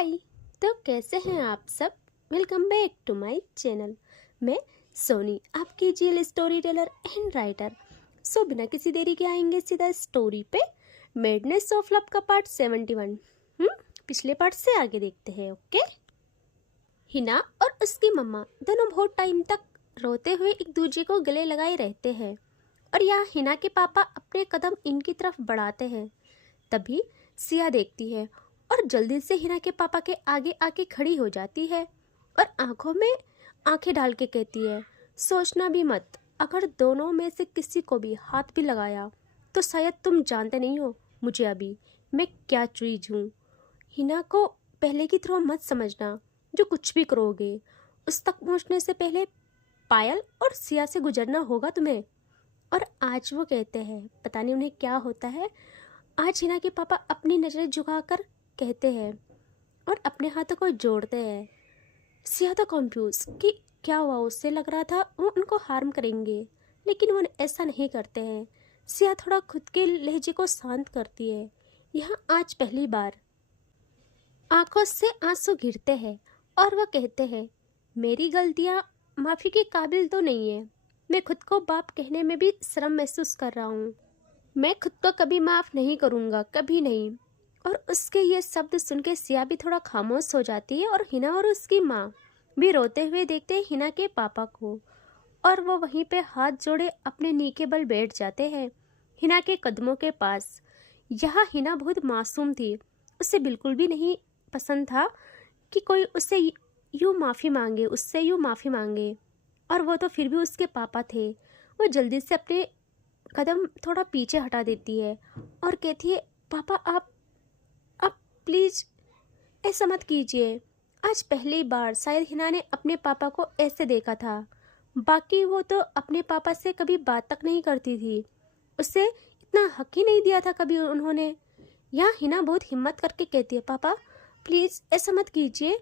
हाय। तो कैसे हैं आप सब। Welcome back to my channel. मैं सोनी, आपकी जेल स्टोरी टेलर एंड राइटर। बिना किसी देरी के आएंगे सीधा स्टोरी पे। मेडनेस ऑफ लव का पार्ट 71। पिछले पार्ट से आगे देखते हैं। ओके। हिना और उसकी मम्मा दोनों बहुत टाइम तक रोते हुए एक दूसरे को गले लगाए रहते हैं और यहाँ हिना के पापा अपने कदम इनकी तरफ बढ़ाते हैं। तभी सिया देखती है और जल्दी से हिना के पापा के आगे आके खड़ी हो जाती है और आंखों में आंखें डाल के कहती है, सोचना भी मत, अगर दोनों में से किसी को भी हाथ भी लगाया तो शायद तुम जानते नहीं हो मुझे अभी मैं क्या चीज हूँ। हिना को पहले की तरह मत समझना, जो कुछ भी करोगे उस तक पहुँचने से पहले पायल और सिया से गुजरना होगा तुम्हें। और आज वो कहते हैं, पता नहीं उन्हें क्या होता है, आज हिना के पापा अपनी नज़रें झुकाकर कहते हैं और अपने हाथों को जोड़ते हैं। सिया तो कंफ्यूज कि क्या हुआ, उससे लग रहा था वो उनको हार्म करेंगे लेकिन वो ऐसा नहीं करते हैं। सिया थोड़ा खुद के लहजे को शांत करती है। यहाँ आज पहली बार आंखों से आंसू गिरते हैं और वो कहते हैं, मेरी गलतियाँ माफ़ी के काबिल तो नहीं है। मैं खुद को बाप कहने में भी शर्म महसूस कर रहा हूँ। मैं खुद को कभी माफ़ नहीं करूँगा, कभी नहीं। और उसके ये शब्द सुन के सिया भी थोड़ा खामोश हो जाती है और हिना और उसकी माँ भी रोते हुए देखते हैं हिना के पापा को और वो वहीं पे हाथ जोड़े अपने नी के बल बैठ जाते हैं हिना के कदमों के पास। यहाँ हिना बहुत मासूम थी, उसे बिल्कुल भी नहीं पसंद था कि कोई उससे यूँ माफ़ी मांगे, उससे यूँ माफ़ी मांगे। और वो तो फिर भी उसके पापा थे। वो जल्दी से अपने कदम थोड़ा पीछे हटा देती है और कहती है, पापा आप प्लीज़ ऐसा मत कीजिए। आज पहली बार शायद हिना ने अपने पापा को ऐसे देखा था, बाकी वो तो अपने पापा से कभी बात तक नहीं करती थी, उसे इतना हक ही नहीं दिया था कभी उन्होंने। यहाँ हिना बहुत हिम्मत करके कहती है, पापा प्लीज़ ऐसा मत कीजिए।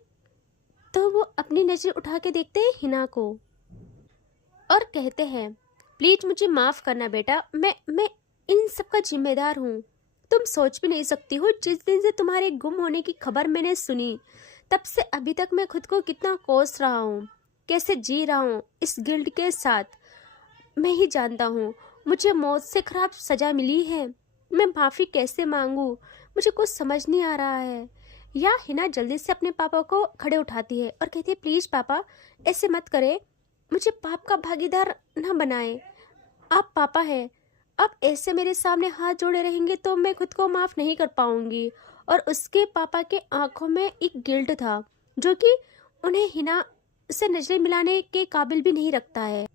तो वो अपनी नज़र उठा के देखते हैं हिना को और कहते हैं, प्लीज मुझे माफ़ करना बेटा, मैं इन सब का जिम्मेदार हूँ। तुम सोच भी नहीं सकती हो, जिस दिन से तुम्हारे गुम होने की खबर मैंने सुनी तब से अभी तक मैं खुद को कितना कोस रहा हूँ, कैसे जी रहा हूँ इस गिल्ट के साथ। मैं ही जानता हूँ मुझे मौत से खराब सज़ा मिली है। मैं माफ़ी कैसे मांगूँ, मुझे कुछ समझ नहीं आ रहा है। या हिना जल्दी से अपने पापा को खड़े उठाती है और कहती है, प्लीज़ पापा ऐसे मत करें, मुझे पाप का भागीदार न बनाए। आप पापा हैं, आप ऐसे मेरे सामने हाथ जोड़े रहेंगे तो मैं खुद को माफ़ नहीं कर पाऊंगी। और उसके पापा के आंखों में एक गिल्ट था जो कि उन्हें हिना से नजरें मिलाने के काबिल भी नहीं रखता है।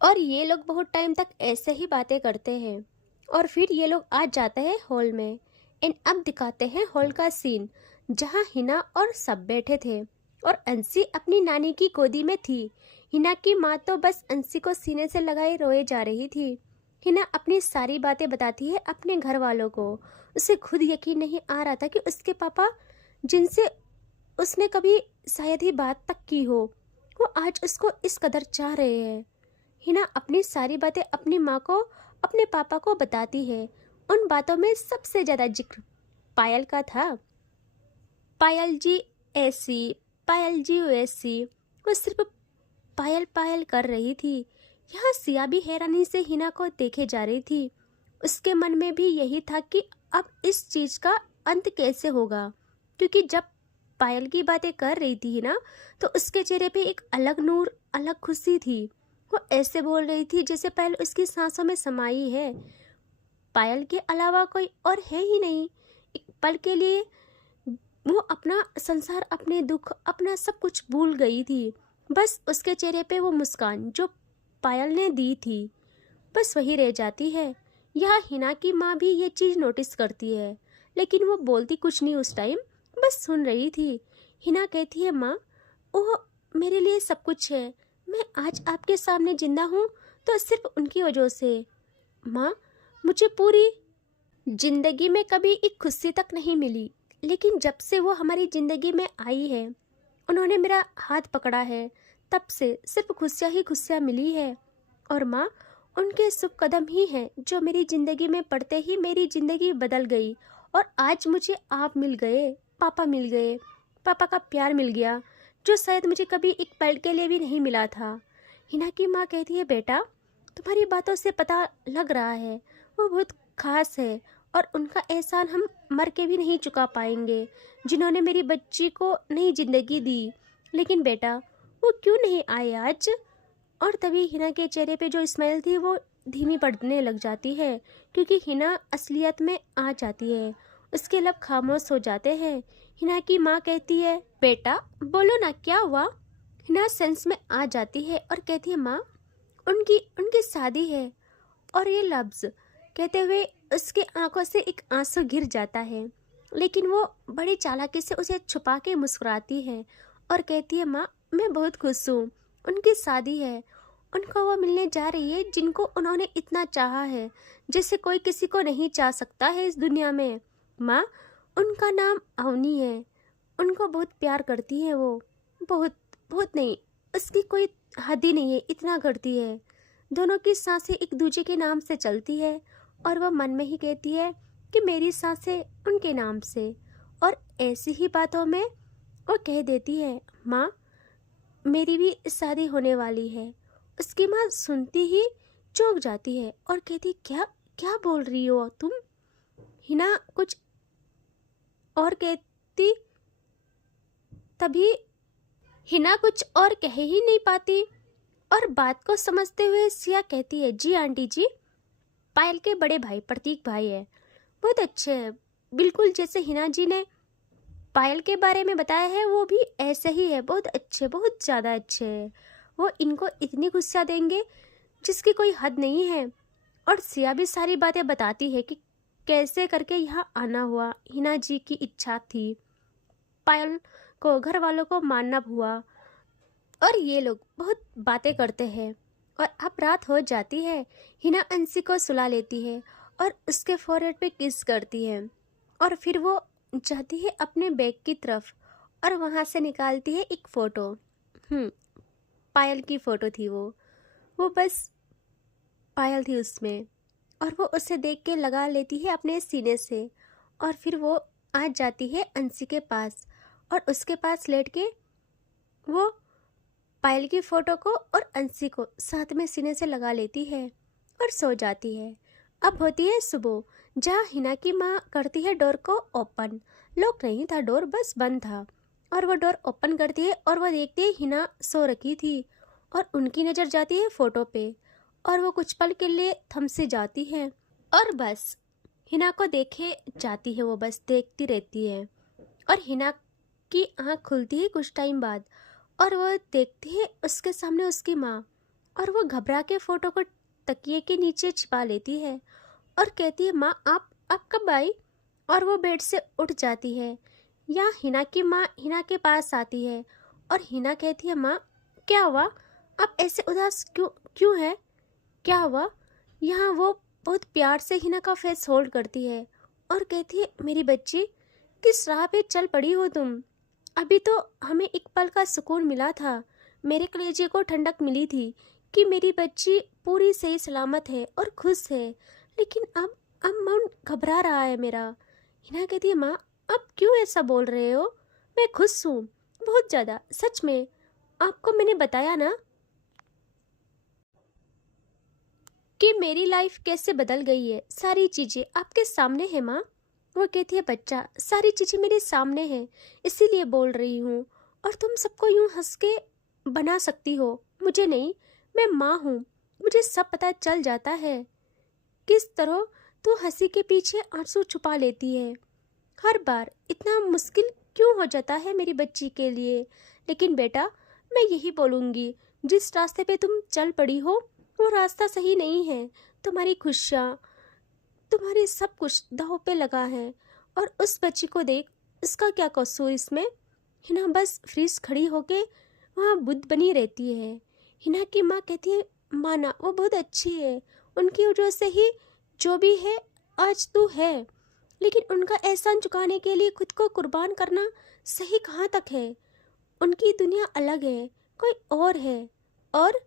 और ये लोग बहुत टाइम तक ऐसे ही बातें करते हैं और फिर ये लोग आ जाते हैं हॉल में। एंड अब दिखाते हैं हॉल का सीन जहाँ हिना और सब बैठे थे और अंशी अपनी नानी की गोदी में थी। हिना की माँ तो बस अंशी को सीने से लगाए रोए जा रही थी। हिना अपनी सारी बातें बताती है अपने घर वालों को। उसे खुद यकीन नहीं आ रहा था कि उसके पापा, जिनसे उसने कभी शायद ही बात तक की हो, वो आज उसको इस कदर चाह रहे हैं। हिना अपनी सारी बातें अपनी माँ को, अपने पापा को बताती है। उन बातों में सबसे ज़्यादा जिक्र पायल का था। पायल जी ऐसी, पायल जी वैसी, वो सिर्फ पायल पायल कर रही थी। यहाँ सिया भी हैरानी से हिना को देखे जा रही थी। उसके मन में भी यही था कि अब इस चीज़ का अंत कैसे होगा, क्योंकि जब पायल की बातें कर रही थी हिना तो उसके चेहरे पे एक अलग नूर, अलग खुशी थी। वो ऐसे बोल रही थी जैसे पायल उसकी सांसों में समाई है। पायल के अलावा कोई और है ही नहीं। एक पल के लिए वो अपना संसार, अपने दुख, अपना सब कुछ भूल गई थी। बस उसके चेहरे पे वो मुस्कान जो पायल ने दी थी बस वही रह जाती है। यह हिना की माँ भी ये चीज़ नोटिस करती है लेकिन वो बोलती कुछ नहीं उस टाइम, बस सुन रही थी। हिना कहती है, माँ वो मेरे लिए सब कुछ है, मैं आज आपके सामने जिंदा हूँ तो सिर्फ उनकी वजह से। माँ मुझे पूरी जिंदगी में कभी एक खुशी तक नहीं मिली, लेकिन जब से वो हमारी ज़िंदगी में आई है, उन्होंने मेरा हाथ पकड़ा है, तब से सिर्फ खुशियाँ ही खुशियाँ मिली है। और माँ उनके शुभ कदम ही हैं जो मेरी ज़िंदगी में पड़ते ही मेरी ज़िंदगी बदल गई और आज मुझे आप मिल गए। पापा मिल गए, पापा का प्यार मिल गया, जो शायद मुझे कभी एक पल के लिए भी नहीं मिला था। हिना की माँ कहती है, बेटा तुम्हारी बातों से पता लग रहा है वो बहुत खास है और उनका एहसान हम मर के भी नहीं चुका पाएंगे, जिन्होंने मेरी बच्ची को नई जिंदगी दी। लेकिन बेटा वो क्यों नहीं आए आज? और तभी हिना के चेहरे पे जो स्माइल थी वो धीमी पड़ने लग जाती है, क्योंकि हिना असलियत में आ जाती है। उसके लब खामोश हो जाते हैं। हिना की माँ कहती है, बेटा बोलो ना क्या हुआ? हिना सेंस में आ जाती है और कहती है, माँ उनकी उनकी शादी है। और ये लफ्ज़ कहते हुए उसके आंखों से एक आंसू गिर जाता है, लेकिन वो बड़ी चालाकी से उसे छुपा के मुस्कुराती है और कहती है, माँ मैं बहुत खुश हूँ, उनकी शादी है, उनको वो मिलने जा रही है जिनको उन्होंने इतना चाहा है, जैसे कोई किसी को नहीं चाह सकता है इस दुनिया में। माँ उनका नाम अवनी है, उनको बहुत प्यार करती है वो, बहुत बहुत नहीं, उसकी कोई हद ही नहीं है, इतना करती है। दोनों की सांसें एक दूसरे के नाम से चलती है और वह मन में ही कहती है कि मेरी सांसें उनके नाम से। और ऐसी ही बातों में वो कह देती है, माँ मेरी भी शादी होने वाली है। उसकी माँ सुनती ही चौंक जाती है और कहती, क्या क्या बोल रही हो तुम? हिना कुछ और कहती, तभी हिना कुछ और कह ही नहीं पाती और बात को समझते हुए सिया कहती है, जी आंटी जी, पायल के बड़े भाई प्रतीक भाई है, बहुत अच्छे हैं, बिल्कुल जैसे हिना जी ने पायल के बारे में बताया है वो भी ऐसे ही है, बहुत अच्छे, बहुत ज़्यादा अच्छे हैं। वो इनको इतनी खुशियाँ देंगे जिसकी कोई हद नहीं है। और सिया भी सारी बातें बताती है कि कैसे करके यहाँ आना हुआ, हिना जी की इच्छा थी, पायल को घर वालों को मानना हुआ। और ये लोग बहुत बातें करते हैं और अब रात हो जाती है। हिना अंशी को सुला लेती है और उसके फोरहेड पे किस करती है और फिर वो जाती है अपने बैग की तरफ और वहाँ से निकालती है एक फ़ोटो। पायल की फ़ोटो थी वो बस पायल थी उसमें, और वो उसे देख के लगा लेती है अपने सीने से। और फिर वो आ जाती है अंशी के पास और उसके पास लेट के वो पायल की फ़ोटो को और अंशी को साथ में सीने से लगा लेती है और सो जाती है। अब होती है सुबह, जहाँ हिना की माँ करती है डोर को ओपन। लॉक नहीं था डोर, बस बंद था, और वो डोर ओपन करती है और वो देखती है हिना सो रखी थी और उनकी नज़र जाती है फ़ोटो पे और वो कुछ पल के लिए थम से जाती है और बस हिना को देखे जाती है, वो बस देखती रहती है। और हिना की आँख खुलती है कुछ टाइम बाद और वो देखती है उसके सामने उसकी माँ, और वो घबरा के फ़ोटो को तकिए के नीचे छिपा लेती है और कहती है, माँ आप कब आई? और वो बेड से उठ जाती है। या हिना की माँ हिना के पास आती है और हिना कहती है, माँ क्या हुआ? आप ऐसे उदास क्यों है? क्या हुआ? यहाँ वो बहुत प्यार से हिना का फेस होल्ड करती है और कहती है, मेरी बच्ची किस राह पे चल पड़ी हो तुम? अभी तो हमें एक पल का सुकून मिला था, मेरे कलेजे को ठंडक मिली थी कि मेरी बच्ची पूरी सही सलामत है और खुश है, लेकिन अब मन घबरा रहा है मेरा। हिना कहती है, माँ आप क्यों ऐसा बोल रहे हो? मैं खुश हूँ बहुत ज़्यादा, सच में, आपको मैंने बताया ना कि मेरी लाइफ कैसे बदल गई है, सारी चीज़ें आपके सामने है माँ। वो कहती है, बच्चा सारी चीज़ें मेरे सामने हैं इसीलिए बोल रही हूँ, और तुम सबको यूँ हंस के बना सकती हो, मुझे नहीं, मैं माँ हूँ, मुझे सब पता चल जाता है किस तरह तू हंसी के पीछे आंसू छुपा लेती है। हर बार इतना मुश्किल क्यों हो जाता है मेरी बच्ची के लिए? लेकिन बेटा मैं यही बोलूँगी, जिस रास्ते पे तुम चल पड़ी हो वो रास्ता सही नहीं है। तुम्हारी खुशियाँ, तुम्हारी सब कुछ दांव पे लगा है, और उस बच्ची को देख, उसका क्या कसूर इसमें? हिना बस फ्रीज खड़ी होके वहाँ बुद्ध बनी रहती है। हिना की माँ कहती है, माना वो बहुत अच्छी है, उनकी वजह से ही जो भी है आज तू है, लेकिन उनका एहसान चुकाने के लिए खुद को कुर्बान करना सही कहाँ तक है? उनकी दुनिया अलग है, कोई और है, और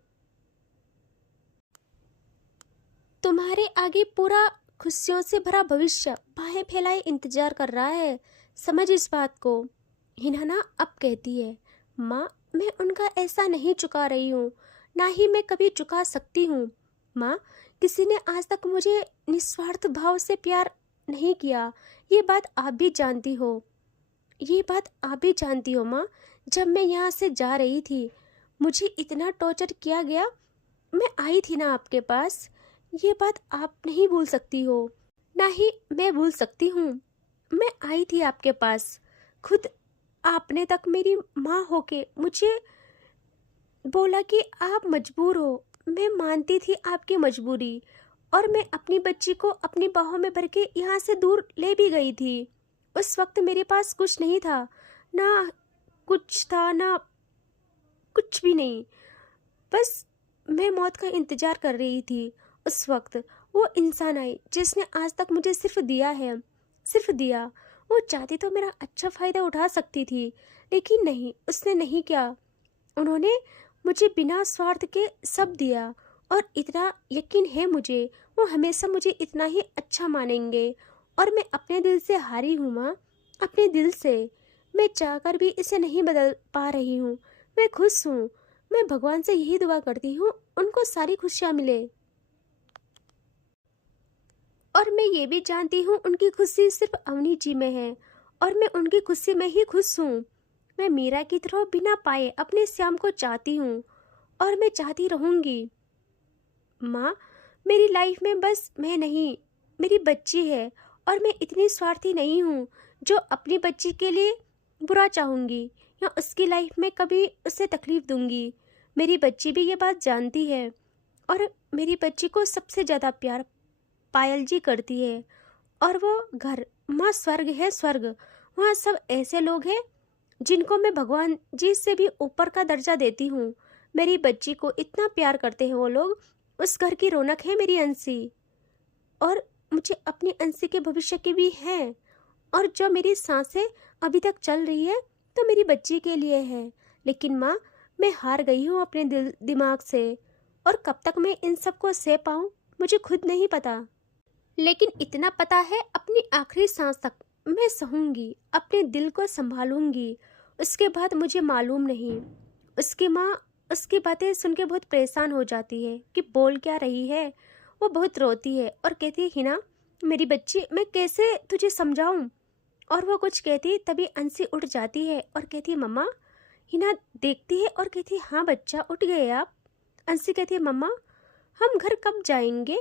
तुम्हारे आगे पूरा खुशियों से भरा भविष्य बाहें फैलाए इंतजार कर रहा है। समझ इस बात को। हिना ना अब कहती है, माँ मैं उनका ऐसा नहीं चुका रही हूँ, ना ही मैं कभी चुका सकती हूँ। माँ, किसी ने आज तक मुझे निस्वार्थ भाव से प्यार नहीं किया, ये बात आप भी जानती हो। ये बात आप भी जानती हो माँ। जब मैं यहाँ से जा रही थी, मुझे इतना टॉर्चर किया गया। मैं आई थी ना आपके पास, ये बात आप नहीं भूल सकती हो, ना ही मैं भूल सकती हूँ। मैं आई थी आपके पास, खुद आपने तक मेरी माँ होके मुझे बोला कि आप मजबूर हो। मैं मानती थी आपकी मजबूरी, और मैं अपनी बच्ची को अपनी बाहों में भर के यहाँ से दूर ले भी गई थी। उस वक्त मेरे पास कुछ नहीं था, ना कुछ था ना कुछ भी नहीं। बस मैं मौत का इंतजार कर रही थी। उस वक्त वो इंसान आई जिसने आज तक मुझे सिर्फ दिया है, सिर्फ दिया। वो चाहती तो मेरा अच्छा फ़ायदा उठा सकती थी, लेकिन नहीं, उसने नहीं किया। उन्होंने मुझे बिना स्वार्थ के सब दिया, और इतना यकीन है मुझे, वो हमेशा मुझे इतना ही अच्छा मानेंगे। और मैं अपने दिल से हारी हूँ माँ, अपने दिल से। मैं चाहकर भी इसे नहीं बदल पा रही हूँ। मैं खुश हूँ। मैं भगवान से यही दुआ करती हूँ उनको सारी खुशियाँ मिले। और मैं ये भी जानती हूँ उनकी खुशी सिर्फ अवनी जी में है, और मैं उनकी खुशी में ही खुश हूँ। मैं मीरा की तरह बिना पाए अपने श्याम को चाहती हूँ, और मैं चाहती रहूँगी। माँ, मेरी लाइफ में बस मैं नहीं, मेरी बच्ची है, और मैं इतनी स्वार्थी नहीं हूँ जो अपनी बच्ची के लिए बुरा चाहूँगी या उसकी लाइफ में कभी उसे तकलीफ दूँगी। मेरी बच्ची भी ये बात जानती है, और मेरी बच्ची को सबसे ज़्यादा प्यार पायल जी करती है। और वो घर, माँ स्वर्ग है, स्वर्ग। वहाँ सब ऐसे लोग हैं जिनको मैं भगवान जी से भी ऊपर का दर्जा देती हूँ। मेरी बच्ची को इतना प्यार करते हैं वो लोग। उस घर की रौनक है मेरी अंशी, और मुझे अपनी अंशी के भविष्य की भी है। और जो मेरी सांसें अभी तक चल रही है तो मेरी बच्ची के लिए है। लेकिन माँ, मैं हार गई हूँ अपने दिल दिमाग से, और कब तक मैं इन सब को सह पाऊँ मुझे खुद नहीं पता। लेकिन इतना पता है, अपनी आखिरी सांस तक मैं सहूंगी, अपने दिल को संभालूंगी। उसके बाद मुझे मालूम नहीं। उसकी माँ उसकी बातें सुन के बहुत परेशान हो जाती है कि बोल क्या रही है। वो बहुत रोती है और कहती है, हिना मेरी बच्ची, मैं कैसे तुझे समझाऊं। और वो कुछ कहती, तभी अंशी उठ जाती है और कहती है, मम्मा। हिना देखती है और कहती है, हाँ बच्चा, उठ गए आप। अंशी कहती है, मम्मा हम घर कब जाएंगे।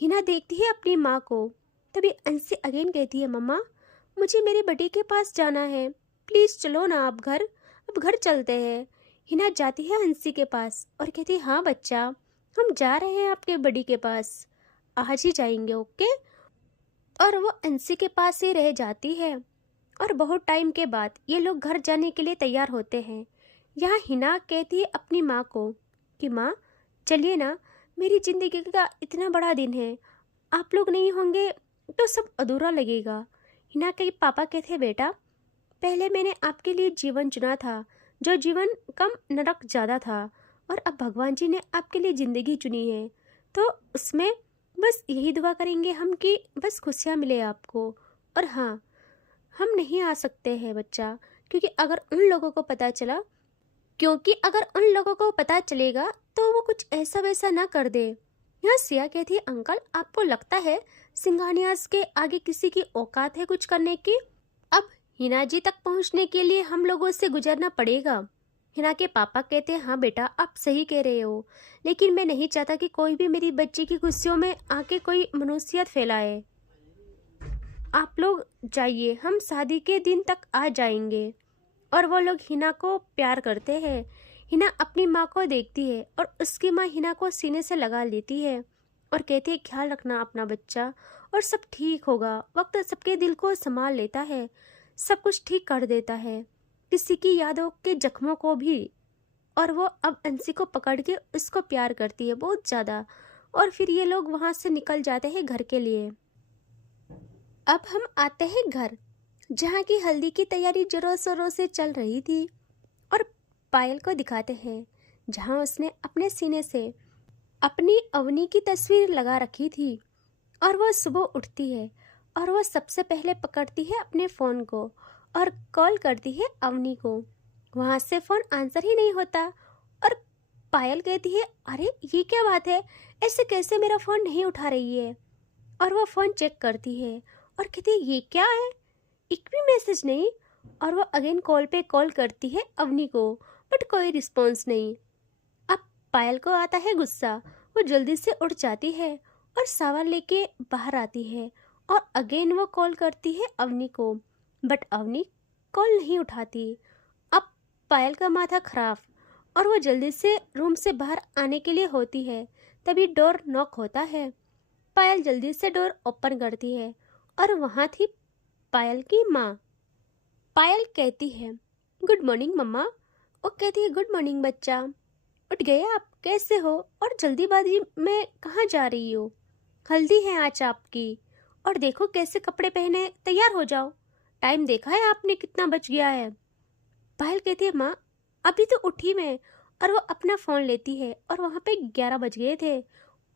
हिना देखती है अपनी माँ को। तभी अंशी अगेन कहती है, मम्मा मुझे मेरे बड़ी के पास जाना है, प्लीज़ चलो ना आप घर, अब घर चलते हैं। हिना जाती है अंशी के पास और कहती है, हाँ बच्चा, हम जा रहे हैं आपके बड़ी के पास, आज ही जाएंगे, ओके। और वो अंशी के पास ही रह जाती है। और बहुत टाइम के बाद ये लोग घर जाने के लिए तैयार होते हैं। यहाँ हिना कहती है अपनी माँ को कि माँ चलिए ना, मेरी ज़िंदगी का इतना बड़ा दिन है, आप लोग नहीं होंगे तो सब अधूरा लगेगा। हिना के पापा कहते हैं, बेटा पहले मैंने आपके लिए जीवन चुना था, जो जीवन कम नरक ज़्यादा था, और अब भगवान जी ने आपके लिए ज़िंदगी चुनी है, तो उसमें बस यही दुआ करेंगे हम कि बस खुशियाँ मिले आपको। और हाँ, हम नहीं आ सकते हैं बच्चा, क्योंकि अगर उन लोगों को पता चलेगा तो वो कुछ ऐसा वैसा ना कर दे। यहाँ सिया कहती है, अंकल आपको लगता है सिंघानियाज के आगे किसी की औकात है कुछ करने की। अब हिना जी तक पहुँचने के लिए हम लोगों से गुजरना पड़ेगा। हिना के पापा कहते हैं, हाँ बेटा आप सही कह रहे हो, लेकिन मैं नहीं चाहता कि कोई भी मेरी बच्ची की खुशियों में आके कोई मनुष्यत फैलाए। आप लोग जाइए, हम शादी के दिन तक आ जाएंगे। और वो लोग हिना को प्यार करते हैं। हिना अपनी माँ को देखती है और उसकी माँ हिना को सीने से लगा लेती है और कहती है, ख्याल रखना अपना बच्चा, और सब ठीक होगा। वक्त सबके दिल को संभाल लेता है, सब कुछ ठीक कर देता है, किसी की यादों के जख्मों को भी। और वो अब अंशी को पकड़ के उसको प्यार करती है बहुत ज़्यादा। और फिर ये लोग वहाँ से निकल जाते हैं घर के लिए। अब हम आते हैं घर, जहाँ की हल्दी की तैयारी जोरों शोरों से चल रही थी। और पायल को दिखाते हैं जहाँ उसने अपने सीने से अपनी अवनी की तस्वीर लगा रखी थी। और वह सुबह उठती है और वह सबसे पहले पकड़ती है अपने फ़ोन को और कॉल करती है अवनी को। वहाँ से फ़ोन आंसर ही नहीं होता और पायल कहती है, अरे ये क्या बात है, ऐसे कैसे मेरा फ़ोन नहीं उठा रही है। और वो फ़ोन चेक करती है और कहती है, ये क्या है, एक भी मैसेज नहीं। और वो अगेन कॉल पे कॉल करती है अवनी को, बट कोई रिस्पॉन्स नहीं। अब पायल को आता है गुस्सा, वो जल्दी से उठ जाती है और सामान लेके बाहर आती है और अगेन वो कॉल करती है अवनी को, बट अवनी कॉल नहीं उठाती। अब पायल का माथा खराब और वो जल्दी से रूम से बाहर आने के लिए होती है, तभी डोर नॉक होता है। पायल जल्दी से डोर ओपन करती है और वहाँ थी पायल की माँ। पायल कहती है, गुड मॉर्निंग मम्मा। वो कहती है, गुड मॉर्निंग बच्चा, उठ गए आप, कैसे हो, और जल्दीबाजी में कहाँ जा रही हो, हल्दी है आज आपकी, और देखो कैसे कपड़े पहने, तैयार हो जाओ, टाइम देखा है आपने कितना बज गया है। पायल कहती है, माँ अभी तो उठी मैं। और वो अपना फ़ोन लेती है और वहाँ पे 11 बज गए थे।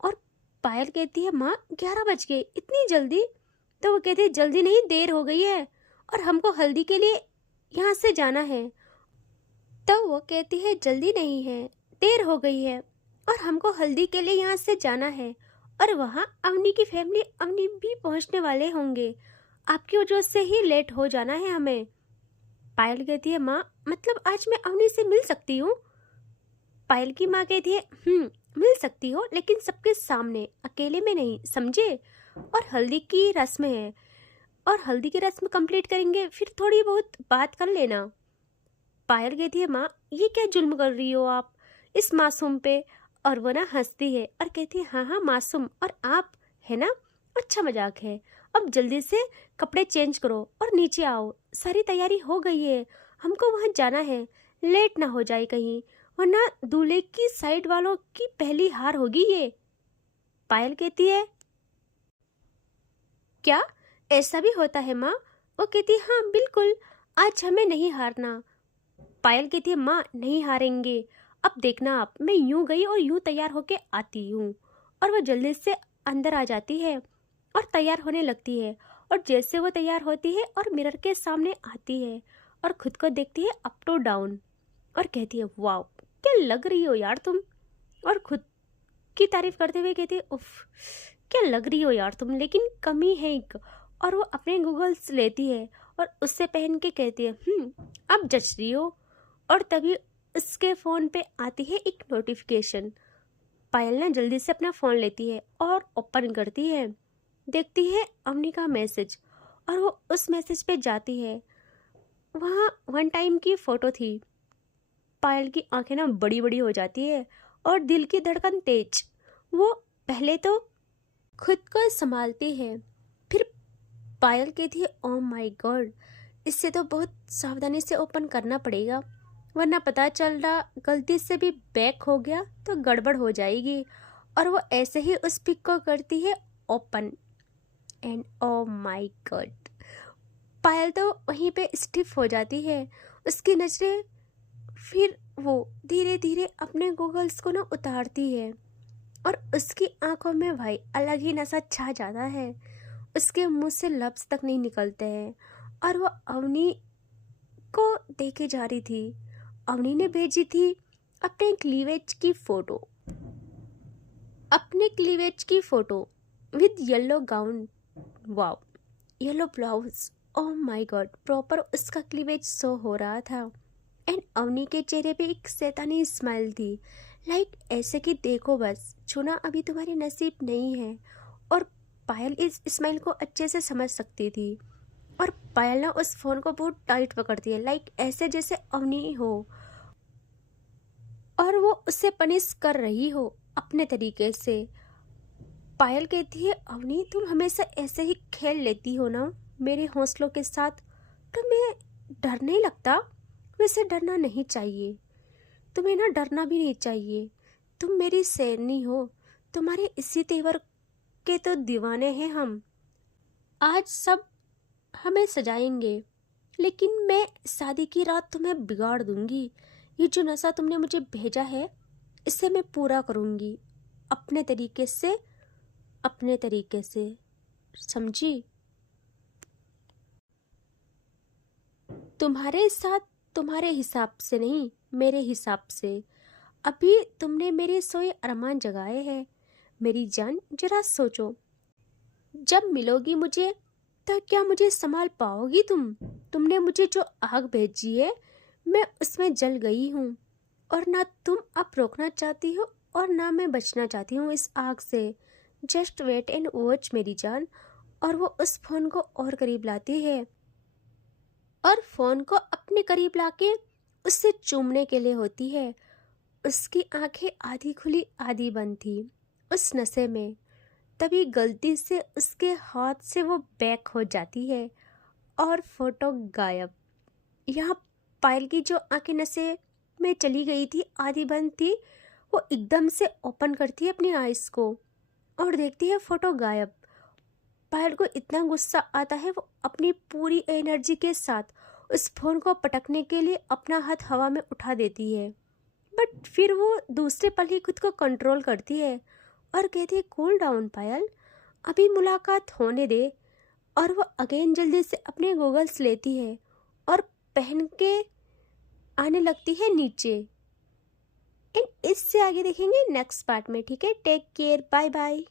और पायल कहती है, माँ 11 बज गए, इतनी जल्दी। तो वो कहती है, जल्दी नहीं, देर हो गई है और हमको हल्दी के लिए यहाँ से जाना है। तो वो कहती है, जल्दी नहीं है, देर हो गई है और हमको हल्दी के लिए यहाँ से जाना है, और वहाँ अवनी की फैमिली, अवनी भी पहुँचने वाले होंगे, आपकी वजह से ही लेट हो जाना है हमें। पायल कहती है, माँ मतलब आज मैं अवनी से मिल सकती हूँ। पायल की माँ कहती है, मिल सकती हो, लेकिन सबके सामने, अकेले में नहीं, समझे, और हल्दी की रस्म है, और हल्दी की रस्म कंप्लीट करेंगे, फिर थोड़ी बहुत बात कर लेना। पायल कहती है, माँ ये क्या जुल्म कर रही हो आप इस मासूम पे। और वो ना हंसती है और कहती है, हाँ हाँ मासूम, और आप, है ना, अच्छा मजाक है। अब जल्दी से कपड़े चेंज करो और नीचे आओ, सारी तैयारी हो गई है, हमको वहाँ जाना है, लेट ना हो जाए कहीं, वरना दूल्हे की साइड वालों की पहली हार होगी ये। पायल कहती है, क्या ऐसा भी होता है माँ। वो कहती है, हाँ बिल्कुल, आज हमें नहीं हारना। पायल कहती है, माँ नहीं हारेंगे, अब देखना आप, मैं यूं गई और यूं तैयार होके आती हूँ। और वो जल्दी से अंदर आ जाती है और तैयार होने लगती है। और जैसे वो तैयार होती है और मिरर के सामने आती है और खुद को देखती है अप टू डाउन, और कहती है, वाह क्या लग रही हो यार तुम। और खुद की तारीफ करते हुए कहती है, उफ क्या लग रही हो यार तुम, लेकिन कमी है एक। और वो अपने गूगल्स लेती है और उससे पहन के कहती है, अब जच रही हो। और तभी उसके फ़ोन पे आती है एक नोटिफिकेशन। पायल ना जल्दी से अपना फ़ोन लेती है और ओपन करती है, देखती है अवनी का मैसेज, और वो उस मैसेज पे जाती है। वहाँ वन टाइम की फ़ोटो थी। पायल की आंखें ना बड़ी बड़ी हो जाती है और दिल की धड़कन तेज। वो पहले तो खुद को संभालती है, फिर पायल कहती है, ओह माय गॉड, इससे तो बहुत सावधानी से ओपन करना पड़ेगा, वरना पता चल रहा गलती से भी बैक हो गया तो गड़बड़ हो जाएगी। और वो ऐसे ही उस पिक को करती है open, and oh my God, Payal तो वहीं पे स्टिफ हो जाती है। उसकी नजरें, फिर वो धीरे धीरे अपने गूगल्स को ना उतारती है और उसकी आंखों में भाई अलग ही नशा छा जाता है। उसके मुंह से लफ्ज तक नहीं निकलते हैं और वो अवनी को देखे जा रही थी। अवनी ने भेजी थी अपने क्लीवेज की photo, with yellow gown, wow, yellow blouse, oh my God, proper उसका क्लीवेज शो हो रहा था। एंड अवनी के चेहरे पे एक शैतानी स्माइल थी, लाइक ऐसे कि देखो बस, छूना अभी तुम्हारे नसीब नहीं है। और पायल इस स्माइल को अच्छे से समझ सकती थी और पायल ना उस फोन को बहुत टाइट पकड़ती है, लाइक ऐसे जैसे अवनी हो और वो उससे पनिश कर रही हो अपने तरीके से। पायल कहती है, अवनी तुम हमेशा ऐसे ही खेल लेती हो ना मेरे हौसलों के साथ, तुम्हें डर नहीं लगता। वैसे डरना नहीं चाहिए, तुम्हें ना डरना भी नहीं चाहिए, तुम मेरी शेरनी हो, तुम्हारे इसी तेवर के तो दीवाने हैं हम। आज सब हमें सजाएंगे, लेकिन मैं शादी की रात तुम्हें बिगाड़ दूंगी। ये जो नशा तुमने मुझे भेजा है, इसे मैं पूरा करूंगी अपने तरीके से, समझी। तुम्हारे साथ तुम्हारे हिसाब से नहीं, मेरे हिसाब से। अभी तुमने मेरे सोए अरमान जगाए हैं। मेरी जान, जरा सोचो, जब मिलोगी मुझे तो क्या मुझे संभाल पाओगी तुम? तुमने मुझे जो आग भेजी है, मैं उसमें जल गई हूँ, और ना तुम अब रोकना चाहती हो और ना मैं बचना चाहती हूँ इस आग से। जस्ट वेट एंड वॉच मेरी जान। और वो उस फोन को और करीब लाती है और फोन को अपने करीब लाके उससे चूमने के लिए होती है। उसकी आंखें आधी खुली आधी बंद थी उस नशे में। तभी गलती से उसके हाथ से वो बैक हो जाती है और फोटो गायब। यहाँ पायल की जो आंखें नशे में चली गई थी, आधी बंद थी, वो एकदम से ओपन करती है अपनी आइज को और देखती है फोटो गायब। पायल को इतना गुस्सा आता है, वो अपनी पूरी एनर्जी के साथ उस फोन को पटकने के लिए अपना हाथ हवा में उठा देती है। बट फिर वो दूसरे पल ही खुद को कंट्रोल करती है और कहती है, कूल डाउन पायल, अभी मुलाकात होने दे। और वो अगेन जल्दी से अपने गॉगल्स लेती है और पहन के आने लगती है नीचे। एंड इससे आगे देखेंगे नेक्स्ट पार्ट में। ठीक है, टेक केयर, बाय बाय।